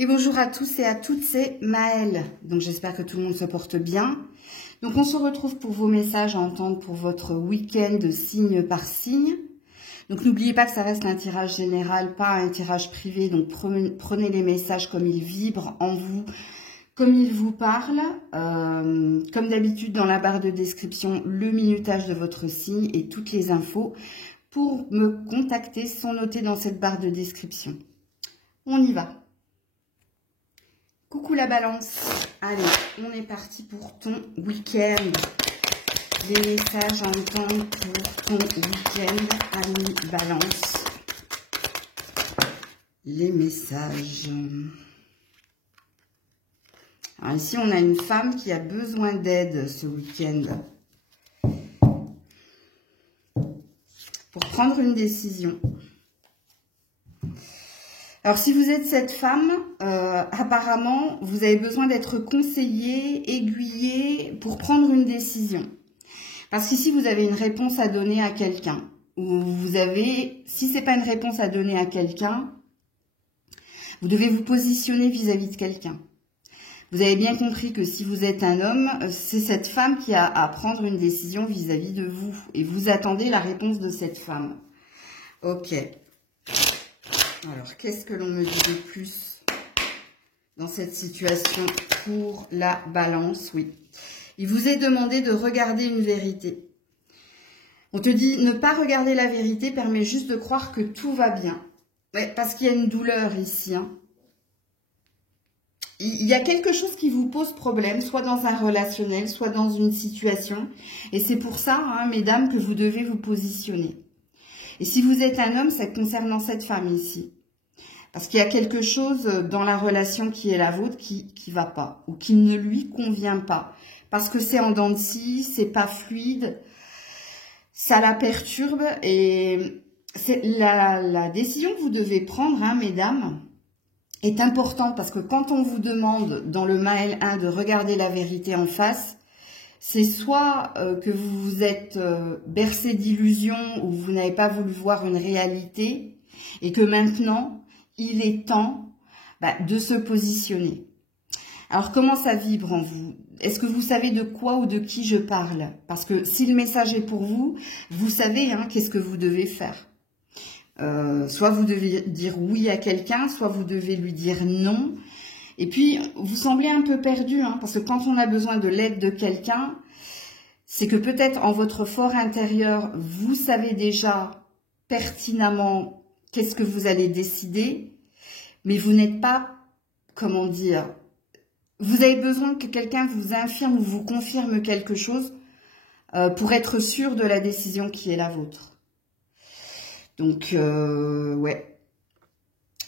Et bonjour à tous et à toutes, c'est Maëlle. Donc j'espère que tout le monde se porte bien. Donc on se retrouve pour vos messages à entendre pour votre week-end signe par signe. Donc n'oubliez pas que ça reste un tirage général, pas un tirage privé. Donc prenez les messages comme ils vibrent en vous, comme ils vous parlent. Comme d'habitude dans la barre de description, le minutage de votre signe et toutes les infos pour me contacter sont notées dans cette barre de description. On y va. Coucou la balance, allez, on est parti pour ton week-end. Les messages à entendre pour ton week-end, ami balance. Les messages. Alors ici, on a une femme qui a besoin d'aide ce week-end. Pour prendre une décision. Alors, si vous êtes cette femme, apparemment, vous avez besoin d'être conseillé, aiguillé pour prendre une décision. Parce qu'ici, vous avez une réponse à donner à quelqu'un. Ou vous avez, si c'est pas une réponse à donner à quelqu'un, vous devez vous positionner vis-à-vis de quelqu'un. Vous avez bien compris que si vous êtes un homme, c'est cette femme qui a à prendre une décision vis-à-vis de vous. Et vous attendez la réponse de cette femme. Ok. Alors, qu'est-ce que l'on me dit de plus dans cette situation pour la balance? Oui. Il vous est demandé de regarder une vérité. On te dit, ne pas regarder la vérité permet juste de croire que tout va bien. Ouais, parce qu'il y a une douleur ici. Hein. Il y a quelque chose qui vous pose problème, soit dans un relationnel, soit dans une situation. Et c'est pour ça, hein, mesdames, que vous devez vous positionner. Et si vous êtes un homme, c'est concernant cette femme ici. Parce qu'il y a quelque chose dans la relation qui est la vôtre qui va pas. Ou qui ne lui convient pas. Parce que c'est en dents de scie, c'est pas fluide. Ça la perturbe. Et c'est la décision que vous devez prendre, hein, mesdames, est importante. Parce que quand on vous demande dans le Maëlle 1 de regarder la vérité en face, c'est soit que vous vous êtes bercé d'illusions ou vous n'avez pas voulu voir une réalité et que maintenant, il est temps de se positionner. Alors, comment ça vibre en vous? Est-ce que vous savez de quoi ou de qui je parle? Parce que si le message est pour vous, vous savez hein, qu'est-ce que vous devez faire. Soit vous devez dire oui à quelqu'un, soit vous devez lui dire non. Et puis, vous semblez un peu perdu, hein, parce que quand on a besoin de l'aide de quelqu'un, c'est que peut-être en votre fort intérieur, vous savez déjà pertinemment qu'est-ce que vous allez décider, mais vous n'êtes pas, comment dire, vous avez besoin que quelqu'un vous infirme ou vous confirme quelque chose pour être sûr de la décision qui est la vôtre. Donc, ouais.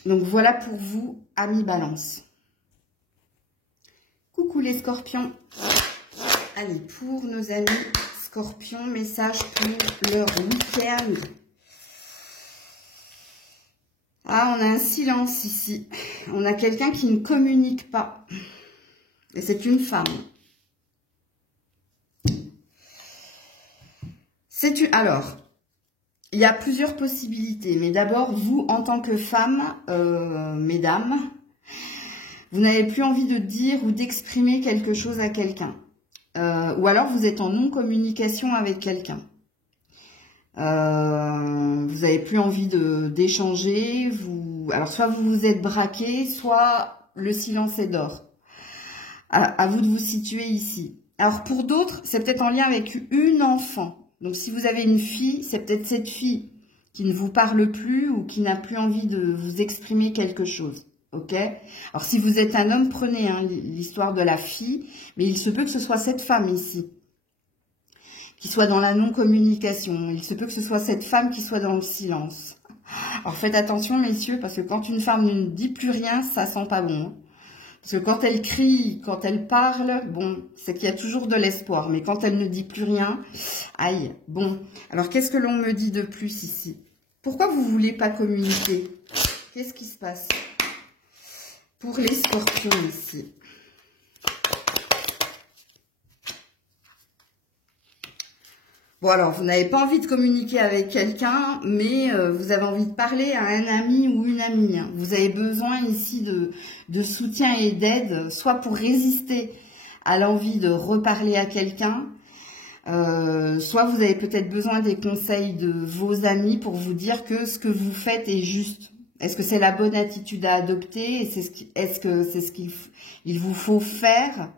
Donc, voilà pour vous, amis balance. Coucou les scorpions. Allez, pour nos amis scorpions, message pour leur week-end. Ah, on a un silence ici. On a quelqu'un qui ne communique pas. Et c'est une femme. Alors, il y a plusieurs possibilités. Mais d'abord, vous, en tant que femme, mesdames, vous n'avez plus envie de dire ou d'exprimer quelque chose à quelqu'un. Ou alors, vous êtes en non-communication avec quelqu'un. Vous n'avez plus envie d'échanger. Alors, soit vous vous êtes braqué, soit le silence est d'or. À vous de vous situer ici. Alors, pour d'autres, c'est peut-être en lien avec une enfant. Donc, si vous avez une fille, c'est peut-être cette fille qui ne vous parle plus ou qui n'a plus envie de vous exprimer quelque chose. Ok? Alors, si vous êtes un homme, prenez hein, l'histoire de la fille, mais il se peut que ce soit cette femme ici, qui soit dans la non-communication. Il se peut que ce soit cette femme qui soit dans le silence. Alors, faites attention, messieurs, parce que quand une femme ne dit plus rien, ça sent pas bon. Hein. Parce que quand elle crie, quand elle parle, bon, c'est qu'il y a toujours de l'espoir. Mais quand elle ne dit plus rien, aïe. Bon, alors qu'est-ce que l'on me dit de plus ici? Pourquoi vous ne voulez pas communiquer? Qu'est-ce qui se passe pour les scorpions ici? Bon alors, vous n'avez pas envie de communiquer avec quelqu'un, mais vous avez envie de parler à un ami ou une amie. Hein. Vous avez besoin ici de soutien et d'aide, soit pour résister à l'envie de reparler à quelqu'un, soit vous avez peut-être besoin des conseils de vos amis pour vous dire que ce que vous faites est juste. Est-ce que c'est la bonne attitude à adopter? Est-ce que c'est ce qu'il vous faut faire?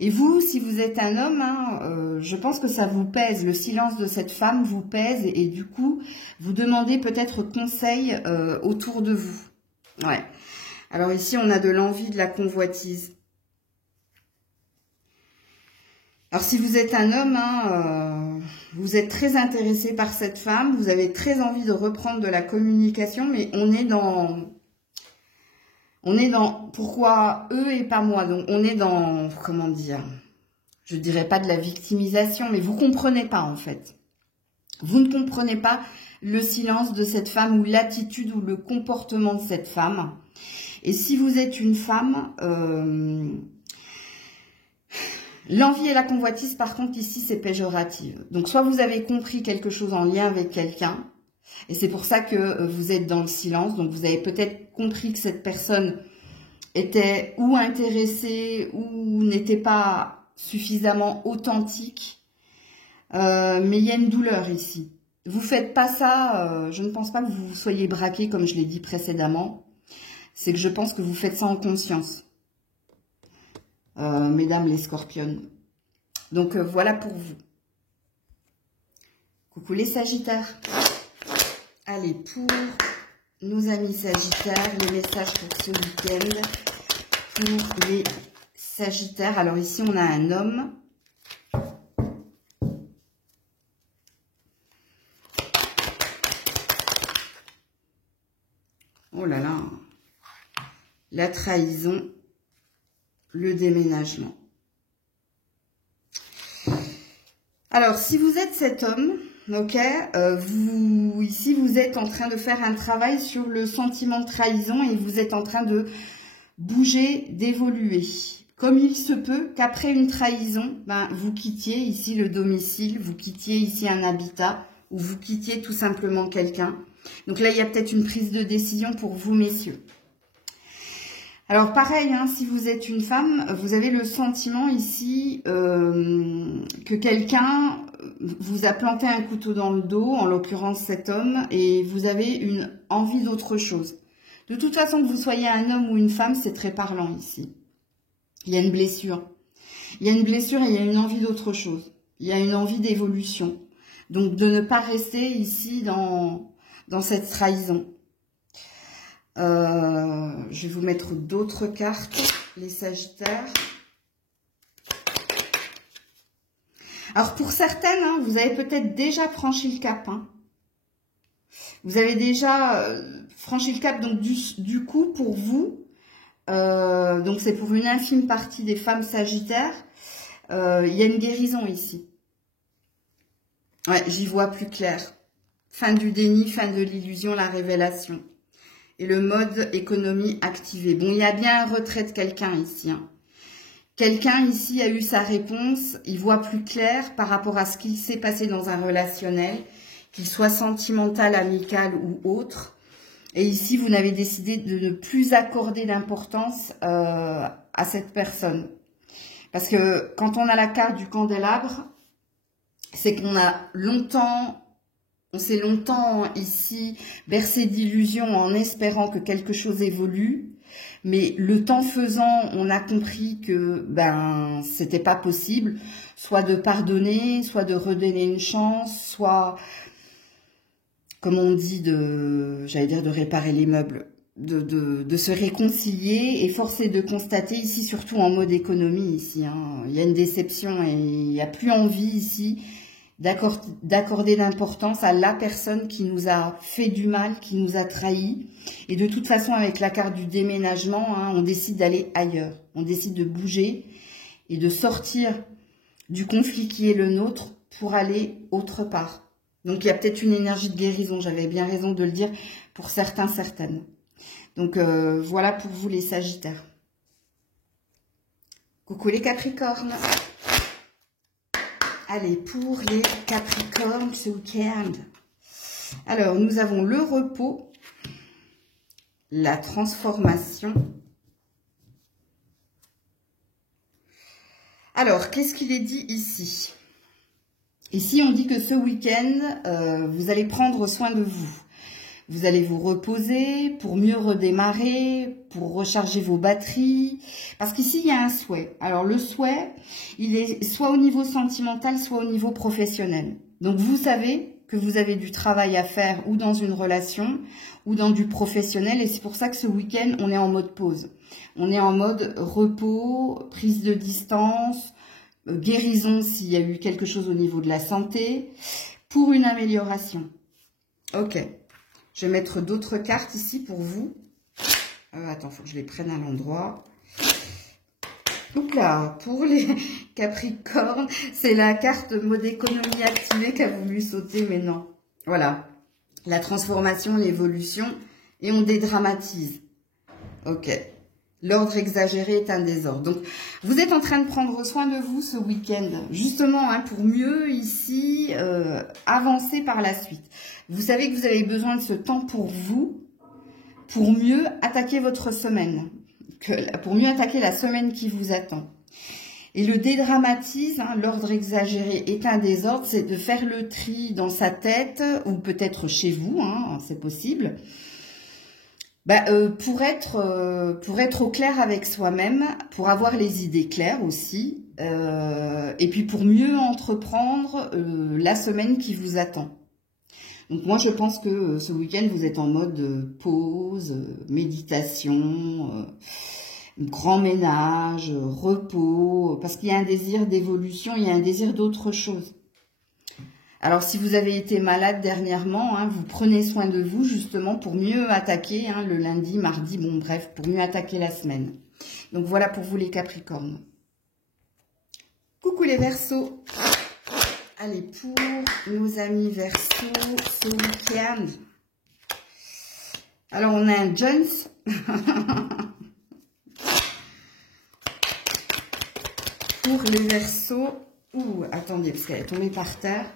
Et vous, si vous êtes un homme, hein, je pense que ça vous pèse. Le silence de cette femme vous pèse et du coup, vous demandez peut-être conseil autour de vous. Ouais. Alors ici, on a de l'envie, de la convoitise. Alors si vous êtes un homme, hein, vous êtes très intéressé par cette femme, vous avez très envie de reprendre de la communication, mais on est dans pourquoi eux et pas moi. Donc on est dans, comment dire, je dirais pas de la victimisation, mais vous comprenez pas en fait. Vous ne comprenez pas le silence de cette femme ou l'attitude ou le comportement de cette femme. Et si vous êtes une femme, l'envie et la convoitise, par contre, ici, c'est péjoratif. Donc, soit vous avez compris quelque chose en lien avec quelqu'un, et c'est pour ça que vous êtes dans le silence. Donc, vous avez peut-être compris que cette personne était ou intéressée ou n'était pas suffisamment authentique. Mais il y a une douleur ici. Vous faites pas ça, je ne pense pas que vous soyez braqué, comme je l'ai dit précédemment. C'est que je pense que vous faites ça en conscience. Mesdames les scorpionnes. Donc voilà pour vous. Coucou les sagittaires. Allez, pour nos amis sagittaires, les messages pour ce week-end. Pour les sagittaires. Alors ici, on a un homme. Oh là là. La trahison. Le déménagement. Alors, si vous êtes cet homme, ok, ici, vous êtes en train de faire un travail sur le sentiment de trahison et vous êtes en train de bouger, d'évoluer. Comme il se peut qu'après une trahison, ben, vous quittiez ici le domicile, vous quittiez ici un habitat ou vous quittiez tout simplement quelqu'un. Donc là, il y a peut-être une prise de décision pour vous, messieurs. Alors pareil, hein, si vous êtes une femme, vous avez le sentiment ici que quelqu'un vous a planté un couteau dans le dos, en l'occurrence cet homme, et vous avez une envie d'autre chose. De toute façon, que vous soyez un homme ou une femme, c'est très parlant ici. Il y a une blessure. Il y a une blessure et il y a une envie d'autre chose. Il y a une envie d'évolution. Donc de ne pas rester ici dans cette trahison. Je vais vous mettre d'autres cartes, les sagittaires. Alors pour certaines, hein, vous avez peut-être déjà franchi le cap. Hein. Vous avez déjà franchi le cap, donc du coup pour vous, donc c'est pour une infime partie des femmes sagittaires, il y a une guérison ici. Ouais, j'y vois plus clair. Fin du déni, fin de l'illusion, la révélation. Et le mode économie activé. Bon, il y a bien un retrait de quelqu'un ici. Hein. Quelqu'un ici a eu sa réponse. Il voit plus clair par rapport à ce qu'il s'est passé dans un relationnel, qu'il soit sentimental, amical ou autre. Et ici, vous n'avez décidé de ne plus accorder d'importance à cette personne. Parce que quand on a la carte du candélabre, c'est qu'on a longtemps... On s'est longtemps ici bercé d'illusions en espérant que quelque chose évolue, mais le temps faisant, on a compris que ben c'était pas possible, soit de pardonner, soit de redonner une chance, soit, comme on dit, j'allais dire de réparer les meubles, de se réconcilier. Et force est de constater ici, surtout en mode économie ici, hein, il y a une déception et il n'y a plus envie ici d'accorder l'importance à la personne qui nous a fait du mal, qui nous a trahis. Et de toute façon, avec la carte du déménagement, hein, on décide d'aller ailleurs. On décide de bouger et de sortir du conflit qui est le nôtre pour aller autre part. Donc, il y a peut-être une énergie de guérison. J'avais bien raison de le dire pour certains, certaines. Donc, voilà pour vous les Sagittaires. Coucou les Capricornes. Allez, pour les Capricornes ce week-end. Alors, nous avons le repos, la transformation. Alors, qu'est-ce qu'il est dit ici? Ici, on dit que ce week-end, vous allez prendre soin de vous. Vous allez vous reposer pour mieux redémarrer, pour recharger vos batteries. Parce qu'ici, il y a un souhait. Alors, le souhait, il est soit au niveau sentimental, soit au niveau professionnel. Donc, vous savez que vous avez du travail à faire ou dans une relation ou dans du professionnel. Et c'est pour ça que ce week-end, on est en mode pause. On est en mode repos, prise de distance, guérison s'il y a eu quelque chose au niveau de la santé, pour une amélioration. Ok. Je vais mettre d'autres cartes ici pour vous. Attends, il faut que je les prenne à l'endroit. Donc là, pour les Capricornes, c'est la carte mode économie activée qui a voulu sauter, mais non. Voilà. La transformation, l'évolution, et on dédramatise. Ok. L'ordre exagéré est un désordre. Donc, vous êtes en train de prendre soin de vous ce week-end, justement, hein, pour mieux, ici, avancer par la suite. Vous savez que vous avez besoin de ce temps pour vous, pour mieux attaquer votre semaine, pour mieux attaquer la semaine qui vous attend. Et le dédramatise, hein, l'ordre exagéré est un désordre, c'est de faire le tri dans sa tête, ou peut-être chez vous, hein, c'est possible, pour être au clair avec soi-même, pour avoir les idées claires aussi, et puis pour mieux entreprendre la semaine qui vous attend. Donc moi je pense que ce week-end vous êtes en mode pause, méditation, grand ménage, repos, parce qu'il y a un désir d'évolution, il y a un désir d'autre chose. Alors, si vous avez été malade dernièrement, hein, vous prenez soin de vous justement pour mieux attaquer hein, le lundi, mardi, bon bref, pour mieux attaquer la semaine. Donc, voilà pour vous les Capricornes. Coucou les Verseaux. Allez, pour nos amis Verseaux, ce week-end. Alors, on a un Jones. Pour les Verseaux. Ouh, attendez, parce qu'elle est tombée par terre.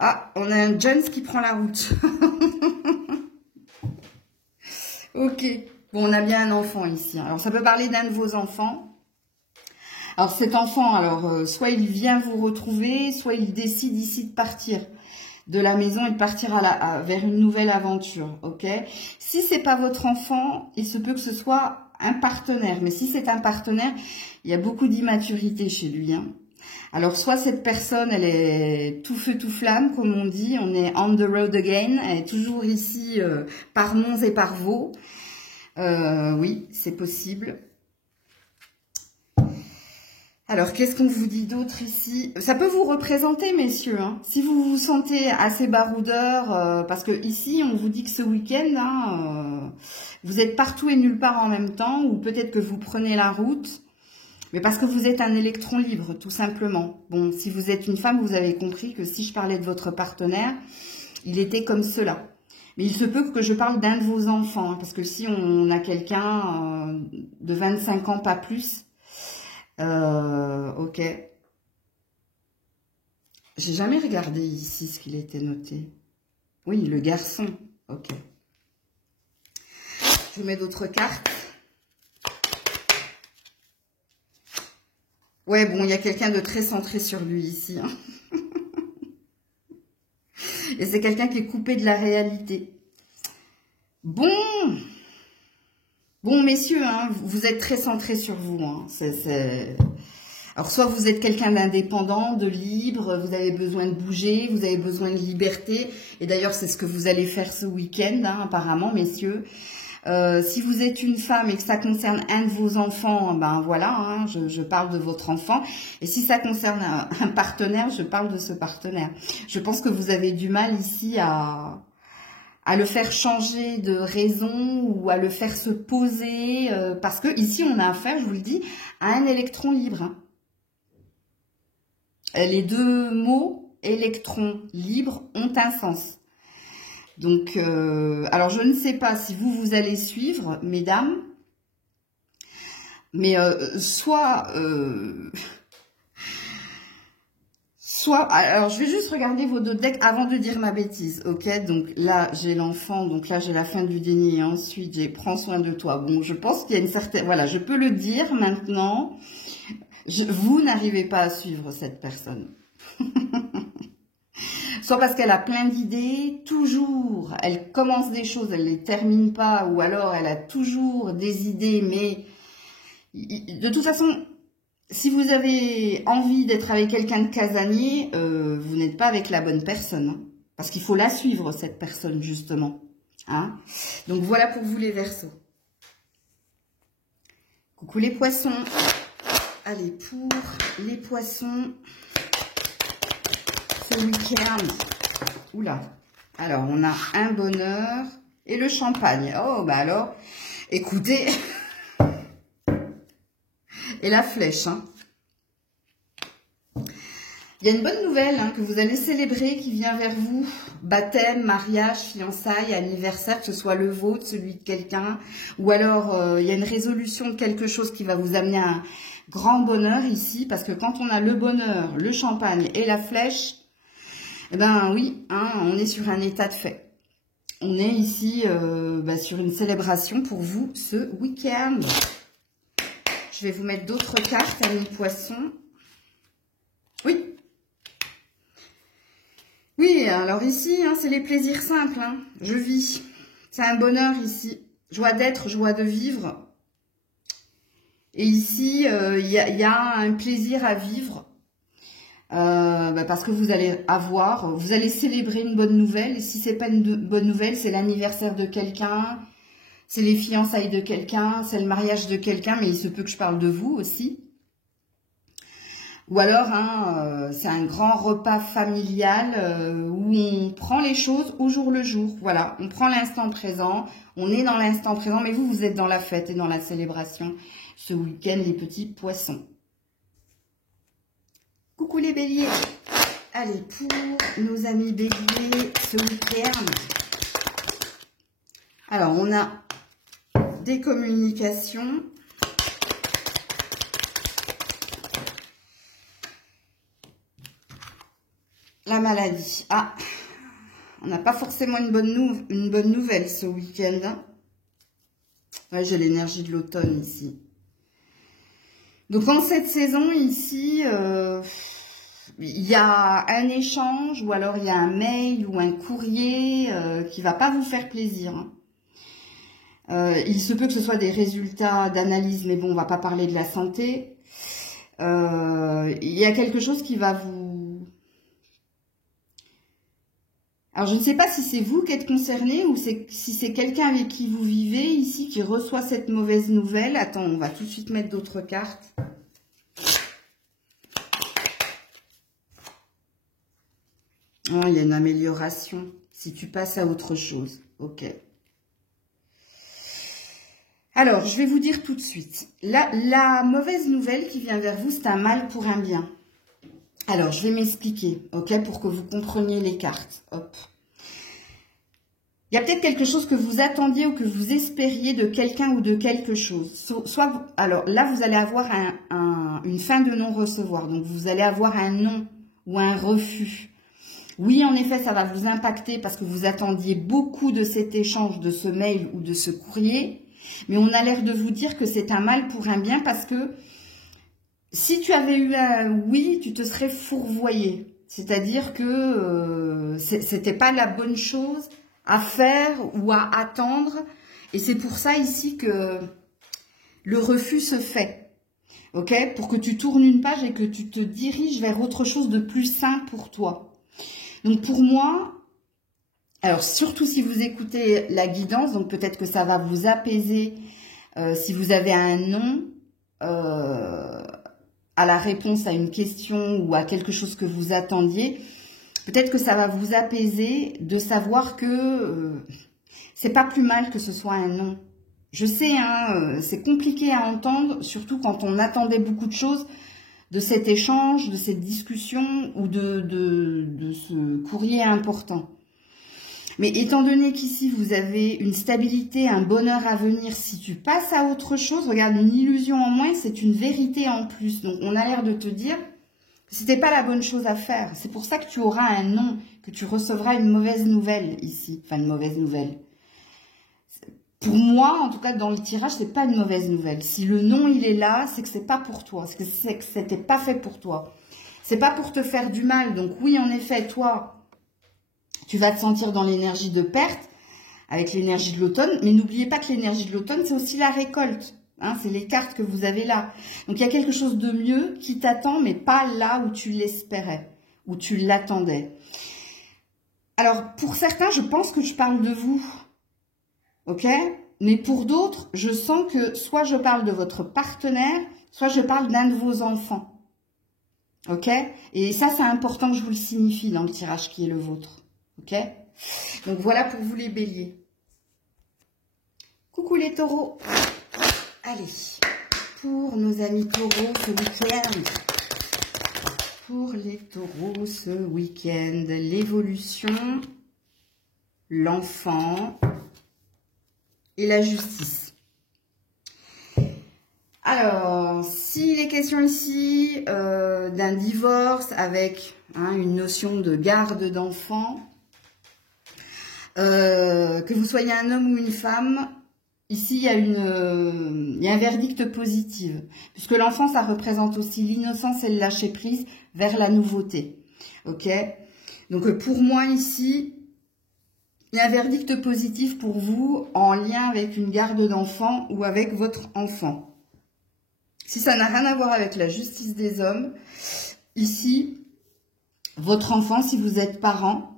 Ah, on a un Jones qui prend la route. Ok. Bon, on a bien un enfant ici. Alors, ça peut parler d'un de vos enfants. Alors, cet enfant, soit il vient vous retrouver, soit il décide ici de partir de la maison et de partir vers une nouvelle aventure. Ok. Si c'est pas votre enfant, il se peut que ce soit un partenaire. Mais si c'est un partenaire, il y a beaucoup d'immaturité chez lui, hein. Alors, soit cette personne, elle est tout feu, tout flamme, comme on dit, on est on the road again, elle est toujours ici par Mons et par Vaux. Oui, c'est possible. Alors, qu'est-ce qu'on vous dit d'autre ici? Ça peut vous représenter, messieurs, hein, si vous vous sentez assez baroudeur, parce que ici, on vous dit que ce week-end, hein, vous êtes partout et nulle part en même temps, ou peut-être que vous prenez la route. Mais parce que vous êtes un électron libre, tout simplement. Bon, si vous êtes une femme, vous avez compris que si je parlais de votre partenaire, il était comme cela. Mais il se peut que je parle d'un de vos enfants, hein, parce que si on a quelqu'un de 25 ans, pas plus, ok. J'ai jamais regardé ici ce qu'il était noté. Oui, le garçon, ok. Je vous mets d'autres cartes. Ouais, bon, il y a quelqu'un de très centré sur lui ici. Hein. Et c'est quelqu'un qui est coupé de la réalité. Bon, messieurs, hein, vous êtes très centrés sur vous. Hein. Alors, soit vous êtes quelqu'un d'indépendant, de libre, vous avez besoin de bouger, vous avez besoin de liberté. Et d'ailleurs, c'est ce que vous allez faire ce week-end, hein, apparemment, messieurs. Si vous êtes une femme et que ça concerne un de vos enfants, ben voilà, hein, je parle de votre enfant. Et si ça concerne un partenaire, je parle de ce partenaire. Je pense que vous avez du mal ici à le faire changer de raison ou à le faire se poser. Parce que ici, on a affaire, je vous le dis, à un électron libre. Hein. Les deux mots, électron libre, ont un sens. Donc, alors je ne sais pas si vous allez suivre, mesdames. Mais alors je vais juste regarder vos deux decks avant de dire ma bêtise, ok? Donc là, j'ai l'enfant, donc là, j'ai la fin du déni, et ensuite, j'ai prends soin de toi. Bon, je pense qu'il y a une certaine... Voilà, je peux le dire maintenant. Vous n'arrivez pas à suivre cette personne. Soit parce qu'elle a plein d'idées, toujours, elle commence des choses, elle les termine pas, ou alors elle a toujours des idées, mais de toute façon, si vous avez envie d'être avec quelqu'un de casanier, vous n'êtes pas avec la bonne personne, hein, parce qu'il faut la suivre, cette personne, justement. Hein. Donc voilà pour vous les Verseaux. Coucou les poissons. Allez, pour les poissons... ce week-end. Oula. Alors, on a un bonheur et le champagne. Oh, bah alors, écoutez. Et la flèche. Hein. Il y a une bonne nouvelle hein, que vous allez célébrer qui vient vers vous. Baptême, mariage, fiançailles, anniversaire, que ce soit le vôtre, celui de quelqu'un. Ou alors, il y a une résolution de quelque chose qui va vous amener à un grand bonheur ici. Parce que quand on a le bonheur, le champagne et la flèche, eh ben oui, hein, on est sur un état de fait. On est ici sur une célébration pour vous ce week-end. Je vais vous mettre d'autres cartes, amis poissons. Oui. Oui, alors ici, hein, c'est les plaisirs simples. Hein. Je vis. C'est un bonheur ici. Joie d'être, joie de vivre. Et ici, il y a un plaisir à vivre. Parce que vous allez célébrer une bonne nouvelle. Et si c'est pas une bonne nouvelle, c'est l'anniversaire de quelqu'un, c'est les fiançailles de quelqu'un, c'est le mariage de quelqu'un, mais il se peut que je parle de vous aussi. Ou alors, hein, c'est un grand repas familial où on prend les choses au jour le jour. Voilà, on prend l'instant présent, on est dans l'instant présent, mais vous êtes dans la fête et dans la célébration ce week-end, les petits poissons. Coucou les béliers. Allez, pour nos amis béliers, ce week-end. Alors, on a des communications. La maladie. Ah, on n'a pas forcément une bonne nouvelle ce week-end. Hein. Ouais, j'ai l'énergie de l'automne ici. Donc, en cette saison, ici, il y a un échange ou alors il y a un mail ou un courrier qui va pas vous faire plaisir. Hein. Il se peut que ce soit des résultats d'analyse, mais bon, on va pas parler de la santé. Il y a quelque chose qui va vous... Alors, je ne sais pas si c'est vous qui êtes concerné ou si c'est quelqu'un avec qui vous vivez ici qui reçoit cette mauvaise nouvelle. Attends, on va tout de suite mettre d'autres cartes. Oh, il y a une amélioration. Si tu passes à autre chose. Ok. Alors, je vais vous dire tout de suite. La mauvaise nouvelle qui vient vers vous, c'est un mal pour un bien. Alors, je vais m'expliquer, ok, pour que vous compreniez les cartes. Hop. Il y a peut-être quelque chose que vous attendiez ou que vous espériez de quelqu'un ou de quelque chose. Alors là, vous allez avoir une fin de non-recevoir. Donc, vous allez avoir un non ou un refus. Oui, en effet, ça va vous impacter parce que vous attendiez beaucoup de cet échange, de ce mail ou de ce courrier. Mais on a l'air de vous dire que c'est un mal pour un bien parce que si tu avais eu un oui, tu te serais fourvoyé. C'est-à-dire que c'était pas la bonne chose à faire ou à attendre. Et c'est pour ça ici que le refus se fait. Ok? Pour que tu tournes une page et que tu te diriges vers autre chose de plus sain pour toi. Donc pour moi, alors surtout si vous écoutez la guidance, donc peut-être que ça va vous apaiser si vous avez un non à la réponse à une question ou à quelque chose que vous attendiez. Peut-être que ça va vous apaiser de savoir que c'est pas plus mal que ce soit un non. Je sais, hein, c'est compliqué à entendre, surtout quand on attendait beaucoup de choses de cet échange, de cette discussion ou de ce courrier important. Mais étant donné qu'ici, vous avez une stabilité, un bonheur à venir, si tu passes à autre chose, regarde, une illusion en moins, c'est une vérité en plus. Donc, on a l'air de te dire que c'était pas la bonne chose à faire. C'est pour ça que tu auras un non, que tu recevras une mauvaise nouvelle ici. Enfin, une mauvaise nouvelle. Pour moi, en tout cas, dans le tirage, c'est pas une mauvaise nouvelle. Si le non, il est là, c'est que c'est pas pour toi. C'est que c'était pas fait pour toi. C'est pas pour te faire du mal. Donc, oui, en effet, toi, tu vas te sentir dans l'énergie de perte, avec l'énergie de l'automne. Mais n'oubliez pas que l'énergie de l'automne, c'est aussi la récolte. Hein, c'est les cartes que vous avez là. Donc, il y a quelque chose de mieux qui t'attend, mais pas là où tu l'espérais, où tu l'attendais. Alors, pour certains, je pense que je parle de vous. Ok? Mais pour d'autres, je sens que soit je parle de votre partenaire, soit je parle d'un de vos enfants. Ok? Et ça, c'est important que je vous le signifie dans le tirage qui est le vôtre. Ok? Donc voilà pour vous les béliers. Coucou les taureaux. Allez, pour nos amis taureaux ce week-end. Pour les taureaux ce week-end, l'évolution, l'enfant et la justice. Alors, s'il est question ici d'un divorce avec une notion de garde d'enfant, que vous soyez un homme ou une femme, ici il y a un verdict positif, puisque l'enfant ça représente aussi l'innocence et le lâcher prise vers la nouveauté. Ok? Donc pour moi ici, il y a un verdict positif pour vous en lien avec une garde d'enfant ou avec votre enfant. Si ça n'a rien à voir avec la justice des hommes, ici, votre enfant, si vous êtes parent,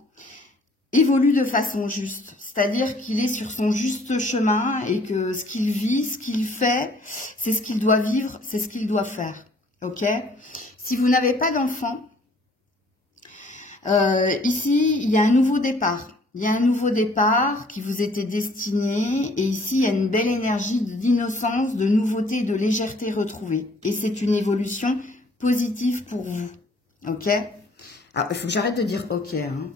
évolue de façon juste. C'est-à-dire qu'il est sur son juste chemin et que ce qu'il vit, ce qu'il fait, c'est ce qu'il doit vivre, c'est ce qu'il doit faire. Ok? Si vous n'avez pas d'enfant, ici, il y a un nouveau départ. Il y a un nouveau départ qui vous était destiné et ici, il y a une belle énergie d'innocence, de nouveauté et de légèreté retrouvée. Et c'est une évolution positive pour vous. Ok? Alors, il faut que j'arrête de dire ok. Hein.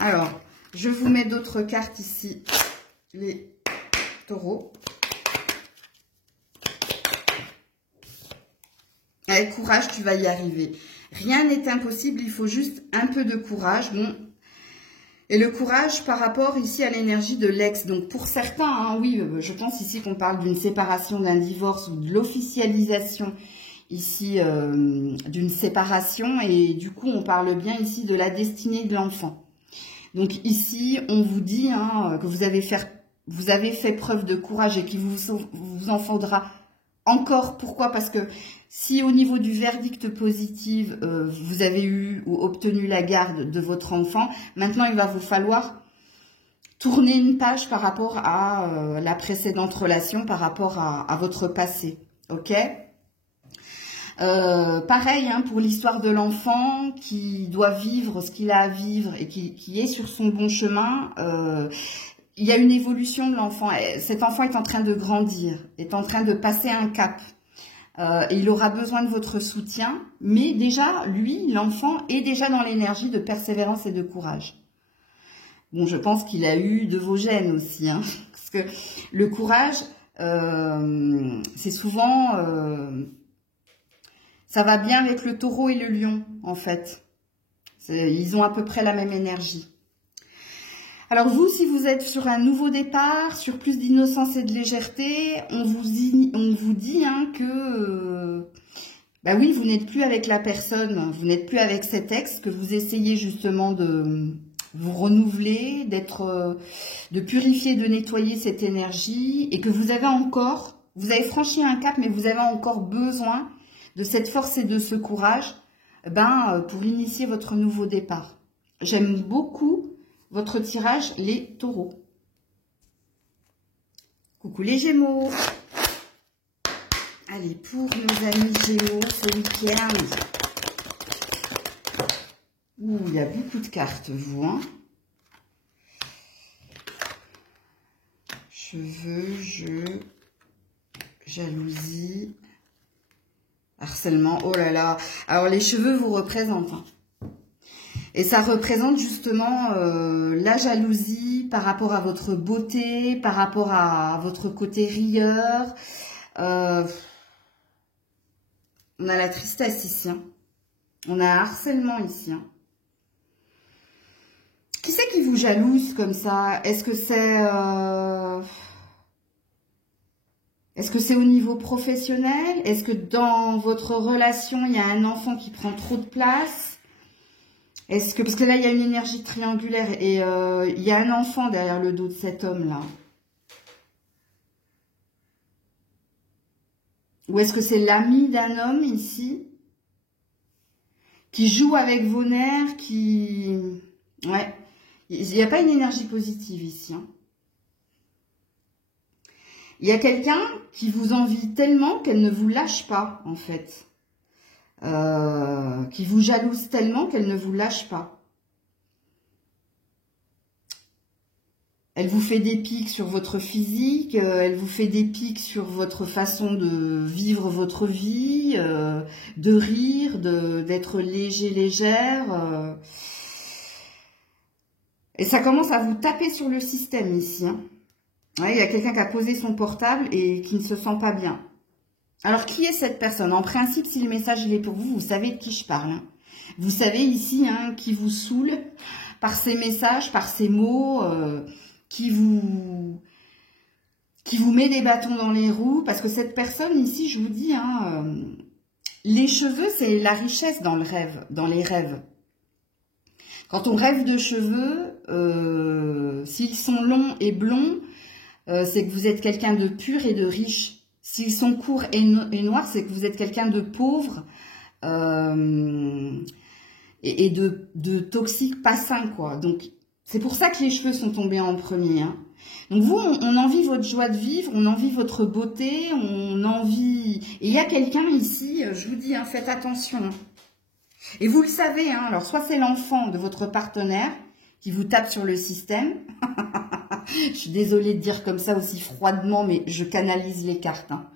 Alors, je vous mets d'autres cartes ici, les taureaux. Avec courage, tu vas y arriver. Rien n'est impossible, il faut juste un peu de courage. Bon. Et le courage par rapport ici à l'énergie de l'ex. Donc pour certains, hein, oui, je pense ici qu'on parle d'une séparation, d'un divorce ou de l'officialisation ici d'une séparation. Et du coup, on parle bien ici de la destinée de l'enfant. Donc ici, on vous dit que vous avez fait preuve de courage et qu'il vous en faudra encore. Pourquoi? Parce que si au niveau du verdict positif, vous avez eu ou obtenu la garde de votre enfant, maintenant il va vous falloir tourner une page par rapport à la précédente relation, par rapport à votre passé. Ok? Pareil pour l'histoire de l'enfant qui doit vivre ce qu'il a à vivre et qui est sur son bon chemin. Il y a une évolution de l'enfant. Cet enfant est en train de grandir, est en train de passer un cap. Et il aura besoin de votre soutien, mais déjà, lui, l'enfant, est déjà dans l'énergie de persévérance et de courage. Bon, je pense qu'il a eu de vos gènes aussi, parce que le courage, c'est souvent... ça va bien avec le taureau et le lion, en fait. Ils ont à peu près la même énergie. Alors vous, si vous êtes sur un nouveau départ, sur plus d'innocence et de légèreté, on vous dit que oui, vous n'êtes plus avec la personne, vous n'êtes plus avec cet ex, que vous essayez justement de vous renouveler, de purifier, de nettoyer cette énergie, et que vous avez franchi un cap, mais vous avez encore besoin de cette force et de ce courage pour initier votre nouveau départ. J'aime beaucoup votre tirage, les taureaux. Coucou les gémeaux. Allez, pour nos amis gémeaux ce week-end. Ouh, il y a beaucoup de cartes, vous. Cheveux, jeu, jalousie, harcèlement. Oh là là. Alors, les cheveux vous représentent. Et ça représente justement la jalousie par rapport à votre beauté, par rapport à votre côté rieur. On a la tristesse ici. Hein. On a un harcèlement ici. Hein. Qui c'est qui vous jalouse comme ça? Est-ce que c'est au niveau professionnel? Est-ce que dans votre relation, il y a un enfant qui prend trop de place? Est-ce que, parce que là, il y a une énergie triangulaire et il y a un enfant derrière le dos de cet homme-là. Ou est-ce que c'est l'ami d'un homme ici qui joue avec vos nerfs, qui... Ouais, il n'y a pas une énergie positive ici. Hein. Il y a quelqu'un qui vous envie tellement qu'elle ne vous lâche pas, en fait. Qui vous jalouse tellement qu'elle ne vous lâche pas. Elle vous fait des pics sur votre physique, elle vous fait des pics sur votre façon de vivre votre vie, de rire, d'être léger, légère. Et ça commence à vous taper sur le système ici. Hein. Ouais, il y a quelqu'un qui a posé son portable et qui ne se sent pas bien. Alors, qui est cette personne? En principe, si le message il est pour vous, vous savez de qui je parle. Hein. Vous savez ici hein, qui vous saoule par ses messages, par ses mots, qui vous met des bâtons dans les roues. Parce que cette personne ici, je vous dis, hein, les cheveux, c'est la richesse dans le rêve, dans les rêves. Quand on rêve de cheveux, s'ils sont longs et blonds, c'est que vous êtes quelqu'un de pur et de riche. S'ils sont courts et noirs, c'est que vous êtes quelqu'un de pauvre et de toxique, pas sain, quoi. Donc, c'est pour ça que les cheveux sont tombés en premier. Hein. Donc, vous, on envie votre joie de vivre, on envie votre beauté, on envie... Et il y a quelqu'un ici, je vous dis, hein, faites attention. Hein. Et vous le savez, hein, alors soit c'est l'enfant de votre partenaire qui vous tape sur le système. Je suis désolée de dire comme ça aussi froidement, mais je canalise les cartes. Hein.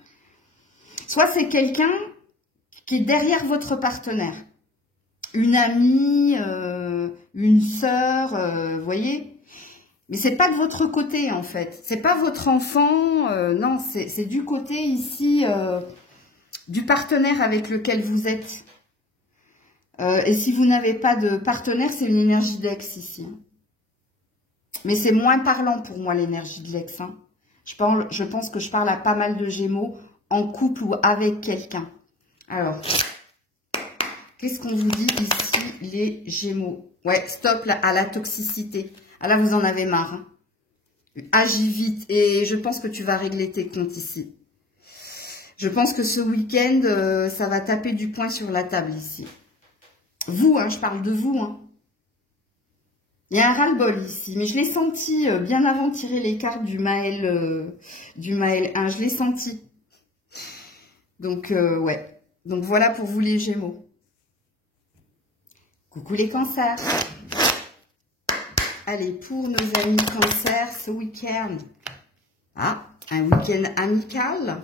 Soit c'est quelqu'un qui est derrière votre partenaire. Une amie, une sœur, vous voyez. Mais c'est pas de votre côté, en fait. C'est pas votre enfant, non, c'est du côté ici du partenaire avec lequel vous êtes. Et si vous n'avez pas de partenaire, c'est une énergie d'ex ici. Hein. Mais c'est moins parlant pour moi, l'énergie de l'ex. Hein. Je pense que je parle à pas mal de Gémeaux en couple ou avec quelqu'un. Alors, qu'est-ce qu'on vous dit ici, les Gémeaux? Ouais, stop là, à la toxicité. Ah là, vous en avez marre. Hein. Agis vite et je pense que tu vas régler tes comptes ici. Je pense que ce week-end, ça va taper du poing sur la table ici. Vous, hein, je parle de vous, hein. Il y a un ras-le-bol ici, mais je l'ai senti bien avant de tirer les cartes du Maël 1. Je l'ai senti. Donc, ouais. Donc, voilà pour vous les Gémeaux. Coucou les cancers. Allez, pour nos amis cancers, ce week-end. Ah, un week-end amical.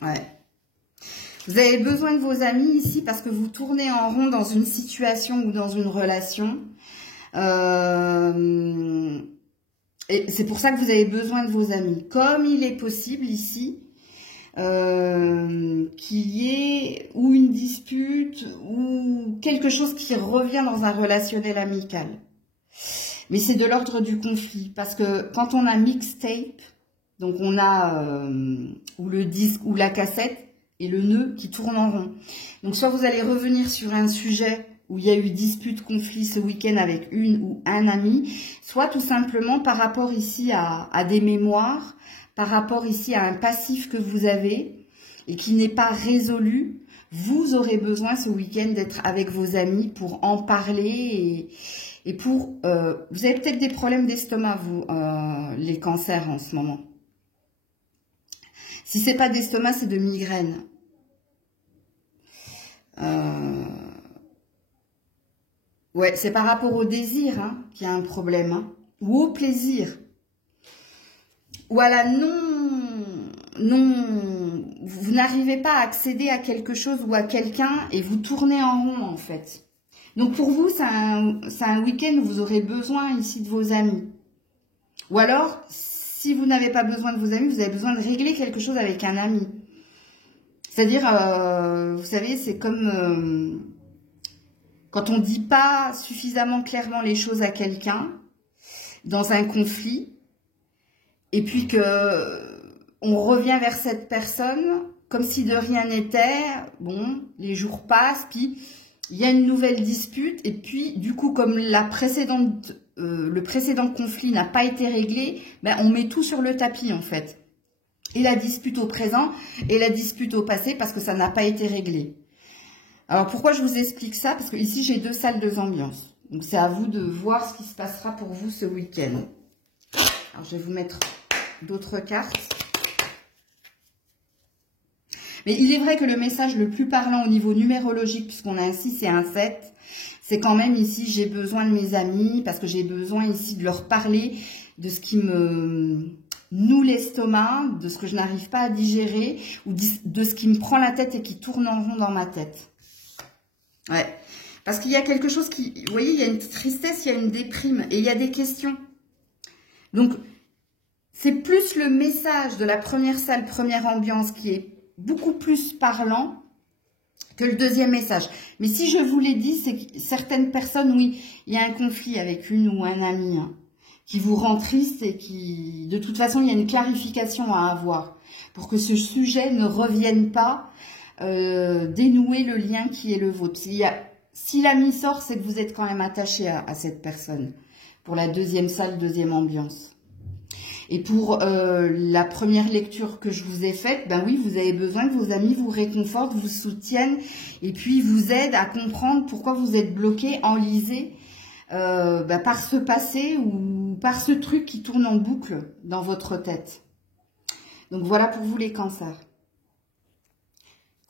Ouais. Vous avez besoin de vos amis ici parce que vous tournez en rond dans une situation ou dans une relation. Et c'est pour ça que vous avez besoin de vos amis. Comme il est possible ici qu'il y ait ou une dispute ou quelque chose qui revient dans un relationnel amical. Mais c'est de l'ordre du conflit. Parce que quand on a mixtape, donc on a ou le disque ou la cassette, et le nœud qui tourne en rond. Donc, soit vous allez revenir sur un sujet où il y a eu dispute, conflit ce week-end avec une ou un ami, soit tout simplement par rapport ici à des mémoires, par rapport ici à un passif que vous avez et qui n'est pas résolu. Vous aurez besoin ce week-end d'être avec vos amis pour en parler et pour... vous avez peut-être des problèmes d'estomac, vous, les cancers en ce moment. Si c'est pas d'estomac, c'est de migraine. Ouais, c'est par rapport au désir hein, qu'il y a un problème. Hein, ou au plaisir. Ou à la vous n'arrivez pas à accéder à quelque chose ou à quelqu'un et vous tournez en rond en fait. Donc pour vous, c'est un week-end où vous aurez besoin ici de vos amis. Ou alors, si vous n'avez pas besoin de vos amis, vous avez besoin de régler quelque chose avec un ami. C'est-à-dire, vous savez, c'est comme quand on ne dit pas suffisamment clairement les choses à quelqu'un dans un conflit, et puis que on revient vers cette personne comme si de rien n'était. Bon, les jours passent, puis il y a une nouvelle dispute, et puis du coup, comme le précédent conflit n'a pas été réglé, ben, on met tout sur le tapis en fait. Et la dispute au présent et la dispute au passé parce que ça n'a pas été réglé. Alors pourquoi je vous explique ça? Parce que ici j'ai 2 salles, 2 ambiances. Donc c'est à vous de voir ce qui se passera pour vous ce week-end. Alors je vais vous mettre d'autres cartes. Mais il est vrai que le message le plus parlant au niveau numérologique, puisqu'on a un 6 et un 7, c'est quand même ici, j'ai besoin de mes amis, parce que j'ai besoin ici de leur parler de ce qui me noue l'estomac, de ce que je n'arrive pas à digérer, ou de ce qui me prend la tête et qui tourne en rond dans ma tête. Ouais, parce qu'il y a quelque chose qui... Vous voyez, il y a une tristesse, il y a une déprime, et il y a des questions. Donc, c'est plus le message de la première salle, première ambiance qui est beaucoup plus parlant que le deuxième message. Mais si je vous l'ai dit, c'est que certaines personnes, oui, il y a un conflit avec une ou un ami qui vous rend triste et qui, de toute façon, il y a une clarification à avoir pour que ce sujet ne revienne pas dénouer le lien qui est le vôtre. Si l'ami sort, c'est que vous êtes quand même attaché à cette personne pour la deuxième salle, deuxième ambiance. Et pour la première lecture que je vous ai faite, ben oui, vous avez besoin que vos amis vous réconfortent, vous soutiennent et puis vous aident à comprendre pourquoi vous êtes bloqué, enlisé par ce passé ou par ce truc qui tourne en boucle dans votre tête. Donc voilà pour vous les cancers.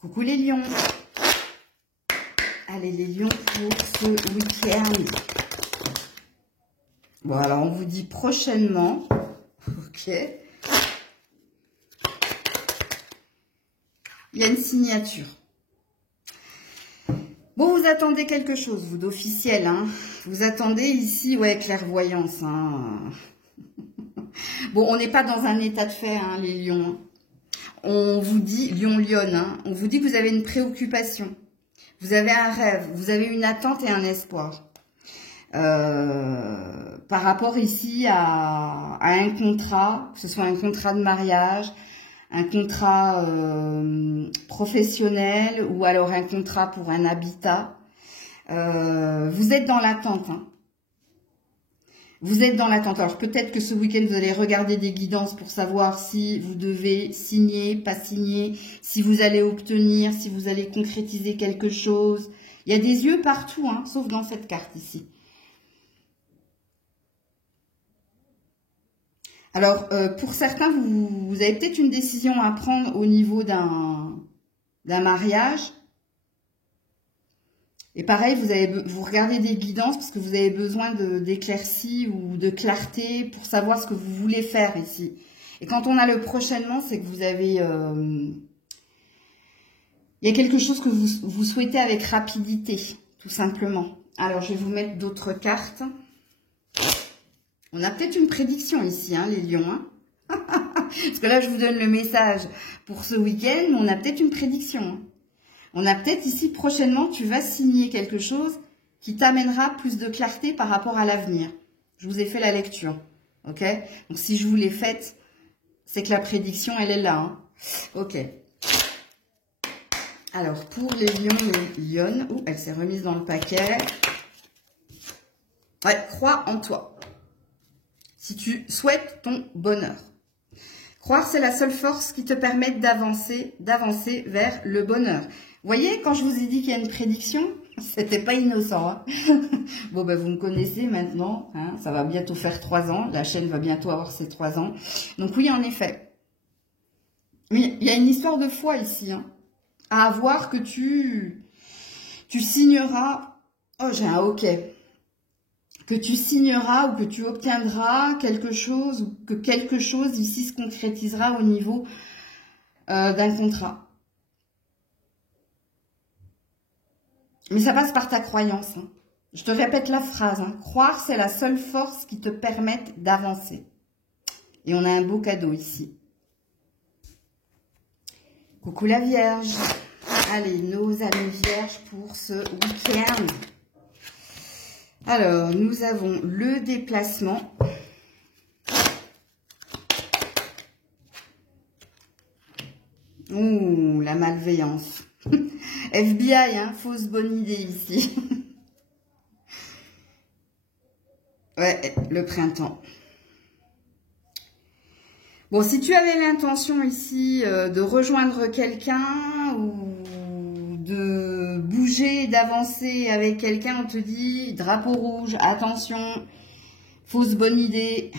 Coucou les lions. Allez les lions pour ce week-end. Bon alors on vous dit prochainement. Ok. Il y a une signature. Bon, vous attendez quelque chose, vous, d'officiel, hein. Vous attendez ici, ouais, clairvoyance, hein. Bon, on n'est pas dans un état de fait, hein, les lions. On vous dit, lion-lionne, hein, on vous dit que vous avez une préoccupation. Vous avez un rêve, vous avez une attente et un espoir. Par rapport ici à un contrat, que ce soit un contrat de mariage, un contrat professionnel ou alors un contrat pour un habitat. Vous êtes dans l'attente. Hein. Vous êtes dans l'attente. Alors peut-être que ce week-end, vous allez regarder des guidances pour savoir si vous devez signer, pas signer, si vous allez obtenir, si vous allez concrétiser quelque chose. Il y a des yeux partout, hein, sauf dans cette carte ici. Alors, pour certains, vous avez peut-être une décision à prendre au niveau d'un mariage. Et pareil, vous regardez des guidances parce que vous avez besoin d'éclaircies ou de clarté pour savoir ce que vous voulez faire ici. Et quand on a le prochainement, c'est que vous avez... il y a quelque chose que vous souhaitez avec rapidité, tout simplement. Alors, je vais vous mettre d'autres cartes. On a peut-être une prédiction ici, hein, les lions. Hein. Parce que là, je vous donne le message pour ce week-end, mais on a peut-être une prédiction. Hein. On a peut-être ici, prochainement, tu vas signer quelque chose qui t'amènera plus de clarté par rapport à l'avenir. Je vous ai fait la lecture. Ok? Donc, si je vous l'ai faite, c'est que la prédiction, elle est là. Hein. Ok. Alors, pour les lions et lionnes, elle s'est remise dans le paquet. Ouais, crois en toi. Si tu souhaites ton bonheur. Croire, c'est la seule force qui te permette d'avancer vers le bonheur. Vous voyez, quand je vous ai dit qu'il y a une prédiction, c'était pas innocent. Hein. Bon, ben vous me connaissez maintenant. Hein, ça va bientôt faire 3 ans. La chaîne va bientôt avoir ses 3 ans. Donc oui, en effet. Mais il y a une histoire de foi ici. Hein, à avoir que tu signeras... Oh, j'ai un OK. Que tu signeras ou que tu obtiendras quelque chose ou que quelque chose ici se concrétisera au niveau d'un contrat. Mais ça passe par ta croyance. Hein. Je te répète la phrase. Hein. Croire, c'est la seule force qui te permette d'avancer. Et on a un beau cadeau ici. Coucou la Vierge. Allez, nos amis Vierges pour ce week-end. Alors, nous avons le déplacement. Ouh, la malveillance. FBI, hein, fausse bonne idée ici. Ouais, le printemps. Bon, si tu avais l'intention ici de rejoindre quelqu'un ou de bouger, d'avancer avec quelqu'un, on te dit drapeau rouge, attention, fausse bonne idée.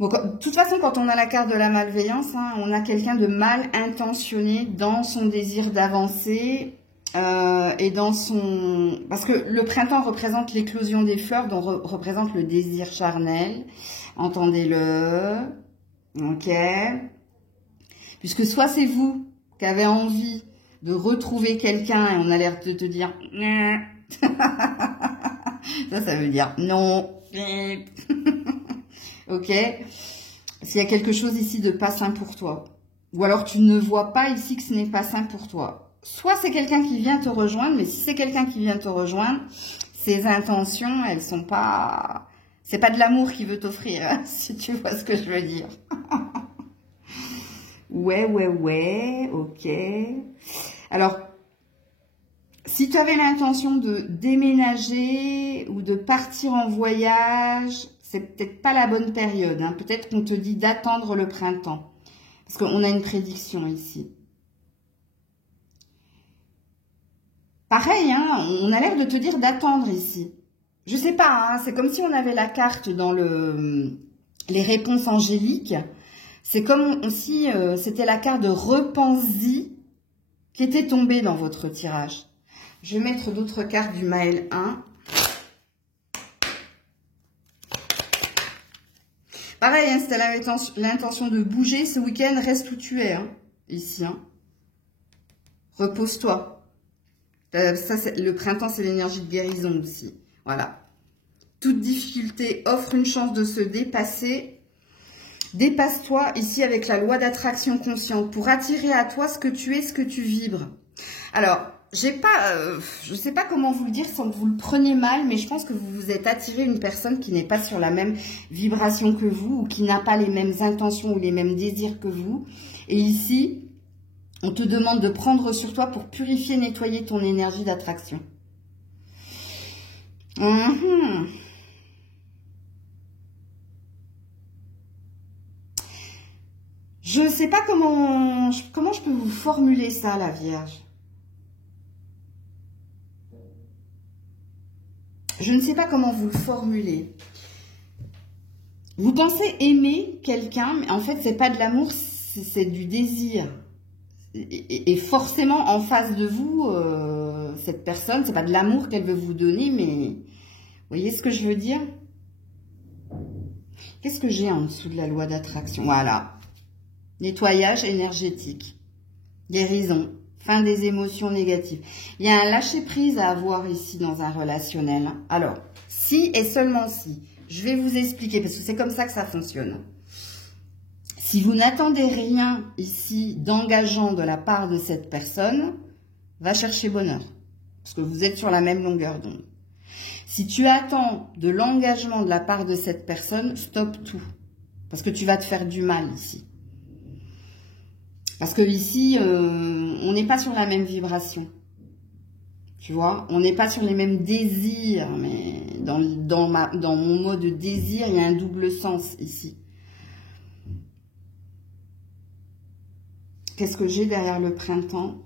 Bon, de toute façon, quand on a la carte de la malveillance, hein, on a quelqu'un de mal intentionné dans son désir d'avancer et dans son... Parce que le printemps représente l'éclosion des fleurs, donc représente le désir charnel. Entendez-le. Ok. Puisque soit c'est vous qui avez envie de retrouver quelqu'un et on a l'air de te dire... ça veut dire non. Ok. S'il y a quelque chose ici de pas sain pour toi. Ou alors tu ne vois pas ici que ce n'est pas sain pour toi. Soit c'est quelqu'un qui vient te rejoindre, mais si c'est quelqu'un qui vient te rejoindre, ses intentions, elles sont pas... C'est pas de l'amour qu'il veut t'offrir, hein, si tu vois ce que je veux dire. Ouais, ok. Alors, si tu avais l'intention de déménager ou de partir en voyage, c'est peut-être pas la bonne période. Hein. Peut-être qu'on te dit d'attendre le printemps. Parce qu'on a une prédiction ici. Pareil, hein, on a l'air de te dire d'attendre ici. Je sais pas, hein, c'est comme si on avait la carte dans les réponses angéliques. C'est comme si c'était la carte de repensis qui était tombée dans votre tirage. Je vais mettre d'autres cartes du Maël 1. Pareil, hein, si tu as l'intention de bouger ce week-end, reste où tu es, hein, ici. Hein. Repose-toi. Le printemps, c'est l'énergie de guérison aussi. Voilà. Toute difficulté offre une chance de se dépasser. Dépasse-toi ici avec la loi d'attraction consciente pour attirer à toi ce que tu es, ce que tu vibres. Alors, je sais pas comment vous le dire sans que vous le preniez mal, mais je pense que vous vous êtes attiré une personne qui n'est pas sur la même vibration que vous ou qui n'a pas les mêmes intentions ou les mêmes désirs que vous. Et ici, on te demande de prendre sur toi pour purifier, nettoyer ton énergie d'attraction. Je ne sais pas comment je peux vous formuler ça, la Vierge. Je ne sais pas comment vous le formuler. Vous pensez aimer quelqu'un, mais en fait, c'est pas de l'amour, c'est du désir. Et forcément, en face de vous, cette personne, c'est pas de l'amour qu'elle veut vous donner, mais vous voyez ce que je veux dire? Qu'est-ce que j'ai en dessous de la loi d'attraction? Voilà. Nettoyage énergétique. Guérison. Fin des émotions négatives. Il y a un lâcher-prise à avoir ici dans un relationnel. Alors, si et seulement si, je vais vous expliquer, parce que c'est comme ça que ça fonctionne. Si vous n'attendez rien ici d'engageant de la part de cette personne, va chercher bonheur. Parce que vous êtes sur la même longueur d'onde. Si tu attends de l'engagement de la part de cette personne, stoppe tout. Parce que tu vas te faire du mal ici. Parce que ici, on n'est pas sur la même vibration. Tu vois, on n'est pas sur les mêmes désirs. Mais dans mon mot de désir, il y a un double sens ici. Qu'est-ce que j'ai derrière le printemps?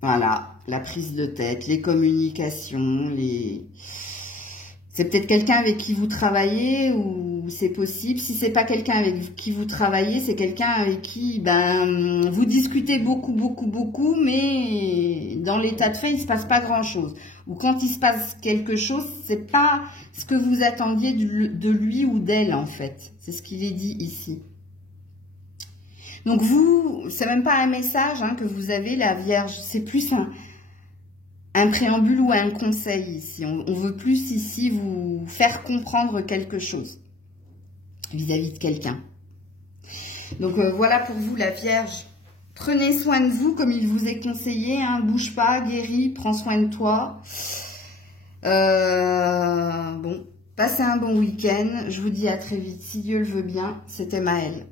Voilà, la prise de tête, les communications, C'est peut-être quelqu'un avec qui vous travaillez ou c'est possible. Si c'est pas quelqu'un avec qui vous travaillez, c'est quelqu'un avec qui vous discutez beaucoup, mais dans l'état de fait, il se passe pas grand-chose. Ou quand il se passe quelque chose, c'est pas ce que vous attendiez de lui ou d'elle en fait. C'est ce qu'il est dit ici. Donc vous, c'est même pas un message hein, que vous avez, la Vierge. C'est plus un préambule ou un conseil ici. On veut plus ici vous faire comprendre quelque chose vis-à-vis de quelqu'un. Donc voilà pour vous la Vierge. Prenez soin de vous comme il vous est conseillé. Hein, bouge pas, guéris, prends soin de toi. Bon, passez un bon week-end. Je vous dis à très vite si Dieu le veut bien. C'était Maëlle.